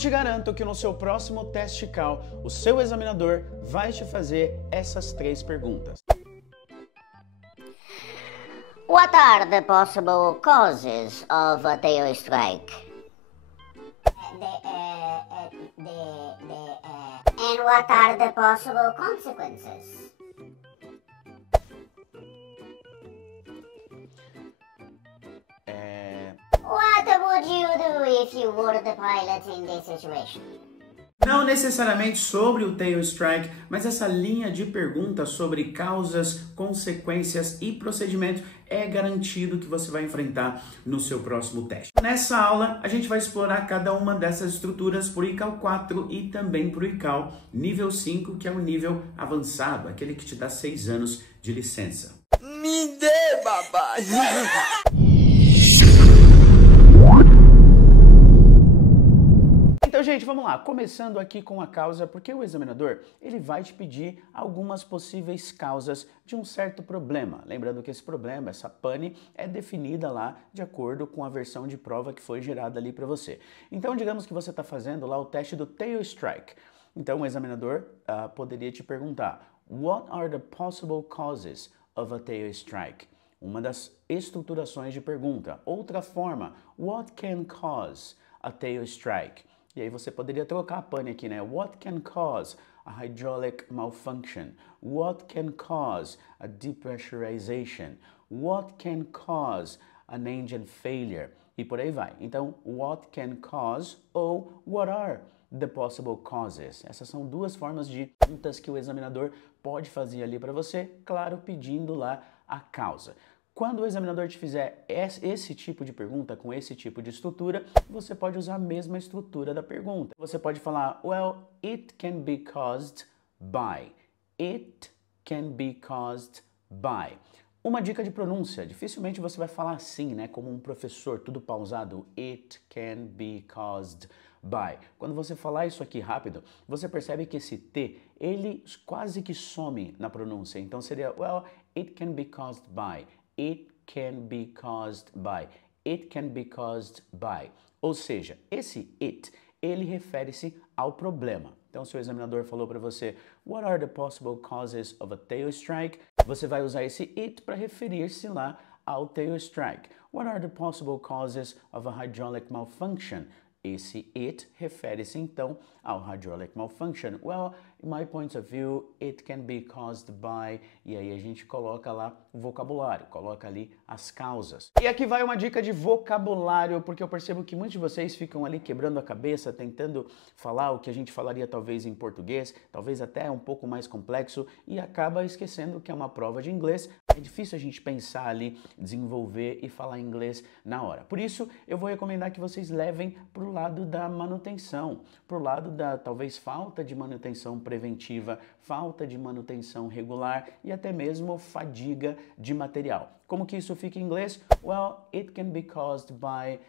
te garanto que no seu próximo teste CAL, o seu examinador vai te fazer essas 3 perguntas. What are the possible causes of a tail strike? And what are the possible consequences? What would you do if you were the pilot in this situation? Não necessariamente sobre o tail strike, mas essa linha de perguntas sobre causas, consequências e procedimento é garantido que você vai enfrentar no seu próximo teste. Nessa aula, a gente vai explorar cada uma dessas estruturas por ICAL 4 e também por ICAL nível 5, que é o nível avançado, aquele que te dá 6 anos de licença. Me dê, papai! Então, gente, vamos lá. Começando aqui com a causa, porque o examinador, ele vai te pedir algumas possíveis causas de um certo problema. Lembrando que esse problema, essa pane, é definida lá de acordo com a versão de prova que foi gerada ali para você. Então, digamos que você está fazendo lá o teste do tail strike. Então, o examinador poderia te perguntar: What are the possible causes of a tail strike? Uma das estruturações de pergunta. Outra forma: What can cause a tail strike? E aí você poderia trocar a pane aqui, né? What can cause a hydraulic malfunction? What can cause a depressurization? What can cause an engine failure? E por aí vai. Então, what can cause ou what are the possible causes? Essas são duas formas de perguntas que o examinador pode fazer ali para você, claro, pedindo lá a causa. Quando o examinador te fizer esse tipo de pergunta, com esse tipo de estrutura, você pode usar a mesma estrutura da pergunta. Você pode falar, well, it can be caused by. It can be caused by. Uma dica de pronúncia, dificilmente você vai falar assim, né, como um professor, tudo pausado. It can be caused by. Quando você falar isso aqui rápido, você percebe que esse T, ele quase que some na pronúncia. Então seria, well, it can be caused by. It can be caused by. It can be caused by. Ou seja, esse it, ele refere-se ao problema. Então, se o examinador falou para você, what are the possible causes of a tail strike? Você vai usar esse it para referir-se lá ao tail strike. What are the possible causes of a hydraulic malfunction? Esse it refere-se então ao hydraulic malfunction. Well, in my point of view, it can be caused by... E aí a gente coloca lá o vocabulário, coloca ali as causas. E aqui vai uma dica de vocabulário, porque eu percebo que muitos de vocês ficam ali quebrando a cabeça, tentando falar o que a gente falaria talvez em português, talvez até um pouco mais complexo, e acaba esquecendo que é uma prova de inglês. É difícil a gente pensar ali, desenvolver e falar inglês na hora. Por isso, eu vou recomendar que vocês levem para o lado da manutenção, para o lado da talvez falta de manutenção preventiva, falta de manutenção regular e até mesmo fadiga de material. Como que isso fica em inglês? Well, it can be caused by,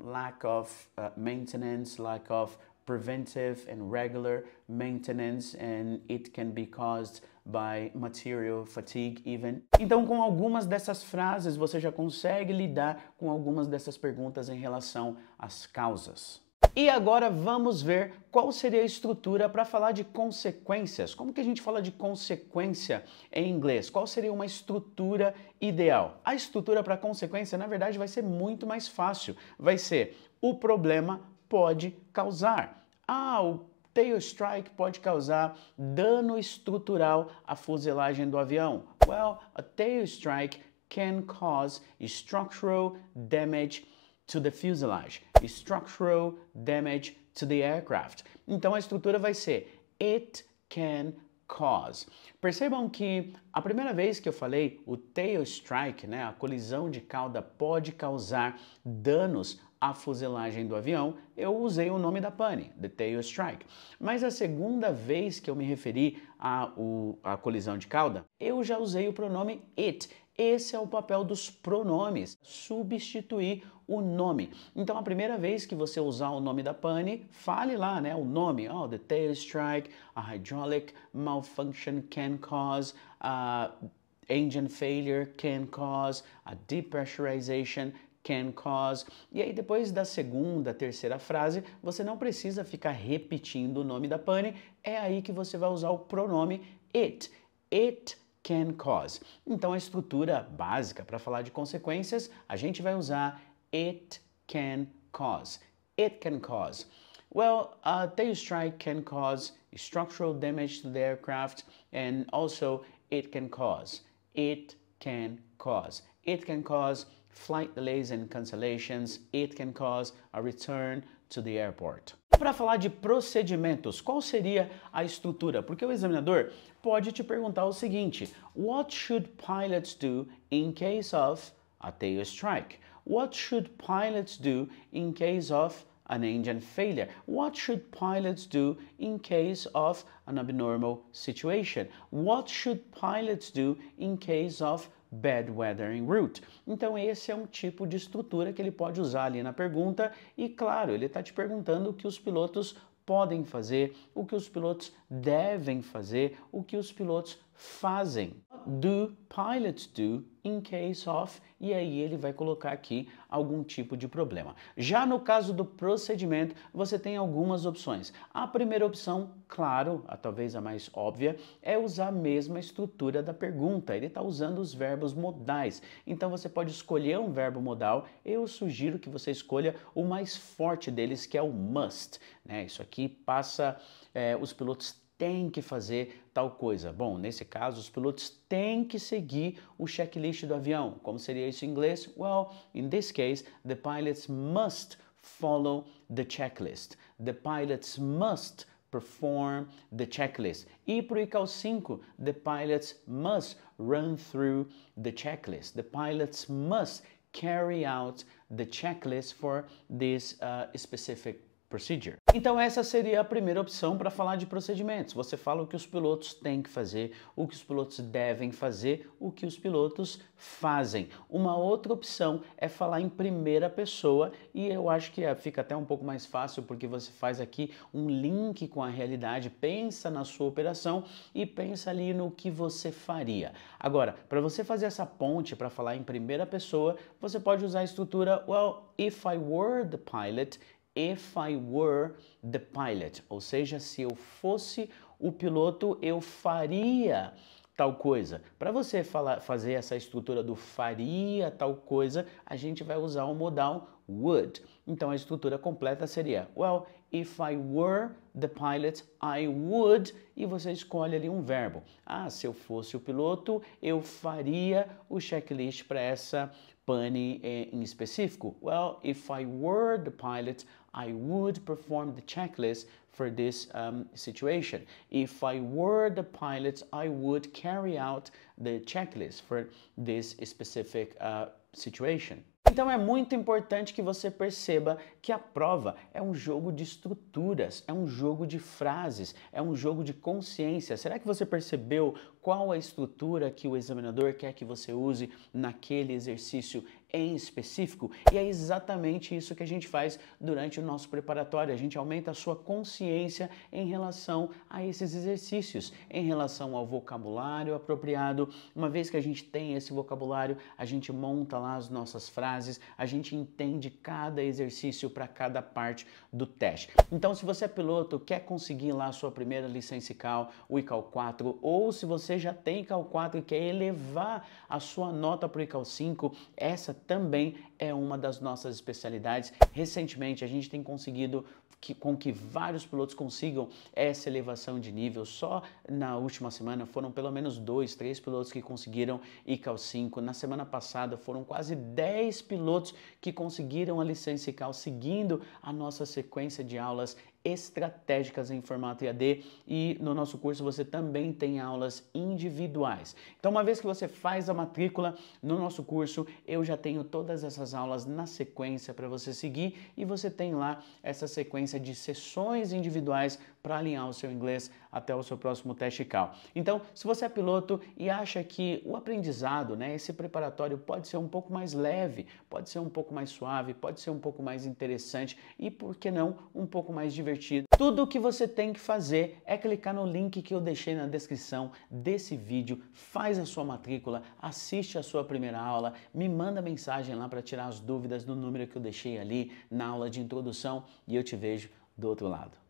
lack of maintenance, lack of preventive and regular maintenance, and it can be caused by material fatigue even. Então, com algumas dessas frases, você já consegue lidar com algumas dessas perguntas em relação às causas. E agora vamos ver qual seria a estrutura para falar de consequências. Como que a gente fala de consequência em inglês? Qual seria uma estrutura ideal? A estrutura para consequência, na verdade, vai ser muito mais fácil. Vai ser o problema pode causar. O tail strike pode causar dano estrutural à fuselagem do avião. Well, a tail strike can cause structural damage to the fuselage, structural damage to the aircraft. Então a estrutura vai ser it can cause. Percebam que a primeira vez que eu falei o tail strike, né, a colisão de cauda pode causar danos à fuselagem do avião, eu usei o nome da pane, the tail strike. Mas a segunda vez que eu me referi à colisão de cauda, eu já usei o pronome it. Esse é o papel dos pronomes, substituir o nome. Então, a primeira vez que você usar o nome da pane, fale lá, né, o nome. The tail strike, a hydraulic malfunction can cause, engine failure can cause, a depressurization can cause. E aí depois da segunda, terceira frase, você não precisa ficar repetindo o nome da pane, é aí que você vai usar o pronome it. It can cause. Então a estrutura básica para falar de consequências, a gente vai usar it can cause. It can cause. Well, a tail strike can cause structural damage to the aircraft, and also it can cause. It can cause. It can cause flight delays and cancellations. It can cause a return to the airport. Para falar de procedimentos, qual seria a estrutura? Porque o examinador pode te perguntar o seguinte: What should pilots do in case of a tail strike? What should pilots do in case of an engine failure? What should pilots do in case of an abnormal situation? What should pilots do in case of bad weather en route? Então esse é um tipo de estrutura que ele pode usar ali na pergunta e, claro, ele está te perguntando o que os pilotos podem fazer, o que os pilotos devem fazer, o que os pilotos fazem. Do pilots do in case of, e aí ele vai colocar aqui algum tipo de problema. Já no caso do procedimento, você tem algumas opções. A primeira opção, claro, talvez a mais óbvia, é usar a mesma estrutura da pergunta. Ele está usando os verbos modais. Então você pode escolher um verbo modal. Eu sugiro que você escolha o mais forte deles, que é o must, né? Isso aqui passa, os pilotos têm que fazer tal coisa. Bom, nesse caso, os pilotos têm que seguir o checklist do avião. Como seria isso em inglês? Well, in this case, the pilots must follow the checklist. The pilots must perform the checklist. E para o ICAO 5, the pilots must run through the checklist. The pilots must carry out the checklist for this specific procedure. Então essa seria a primeira opção para falar de procedimentos. Você fala o que os pilotos têm que fazer, o que os pilotos devem fazer, o que os pilotos fazem. Uma outra opção é falar em primeira pessoa e eu acho que fica até um pouco mais fácil porque você faz aqui um link com a realidade, pensa na sua operação e pensa ali no que você faria. Agora, para você fazer essa ponte para falar em primeira pessoa, você pode usar a estrutura well, if I were the pilot, if I were the pilot, ou seja, se eu fosse o piloto, eu faria tal coisa. Para você fazer essa estrutura do faria tal coisa, a gente vai usar o modal would. Então a estrutura completa seria, well, if I were the pilot, I would, e você escolhe ali um verbo. Ah, se eu fosse o piloto, eu faria o checklist para essa pane em específico. Well, if I were the pilot, I would perform the checklist for this situation. If I were the pilot, I would carry out the checklist for this specific situation. Então é muito importante que você perceba que a prova é um jogo de estruturas, é um jogo de frases, é um jogo de consciência. Será que você percebeu qual a estrutura que o examinador quer que você use naquele exercício em específico? E é exatamente isso que a gente faz durante o nosso preparatório. A gente aumenta a sua consciência em relação a esses exercícios, em relação ao vocabulário apropriado. Uma vez que a gente tem esse vocabulário, a gente monta lá as nossas frases, a gente entende cada exercício para cada parte do teste. Então, se você é piloto, quer conseguir lá a sua primeira licença ICAO, o ICAO 4, ou se você já tem ICAO 4 e quer elevar a sua nota para o ICAO 5, essa também é uma das nossas especialidades. Recentemente, a gente tem conseguido com que vários pilotos consigam essa elevação de nível. Só na última semana foram pelo menos 2, 3 pilotos que conseguiram ICAO 5. Na semana passada foram quase 10 pilotos que conseguiram a licença ICAO seguindo a nossa sequência de aulas estratégicas em formato EAD, e no nosso curso você também tem aulas individuais. Então, uma vez que você faz a matrícula no nosso curso, eu já tenho todas essas aulas na sequência para você seguir, e você tem lá essa sequência de sessões individuais para alinhar o seu inglês até o seu próximo teste CAL. Então, se você é piloto e acha que o aprendizado, né, esse preparatório pode ser um pouco mais leve, pode ser um pouco mais suave, pode ser um pouco mais interessante e, por que não, um pouco mais divertido, tudo o que você tem que fazer é clicar no link que eu deixei na descrição desse vídeo, faz a sua matrícula, assiste a sua primeira aula, me manda mensagem lá para tirar as dúvidas no número que eu deixei ali na aula de introdução e eu te vejo do outro lado.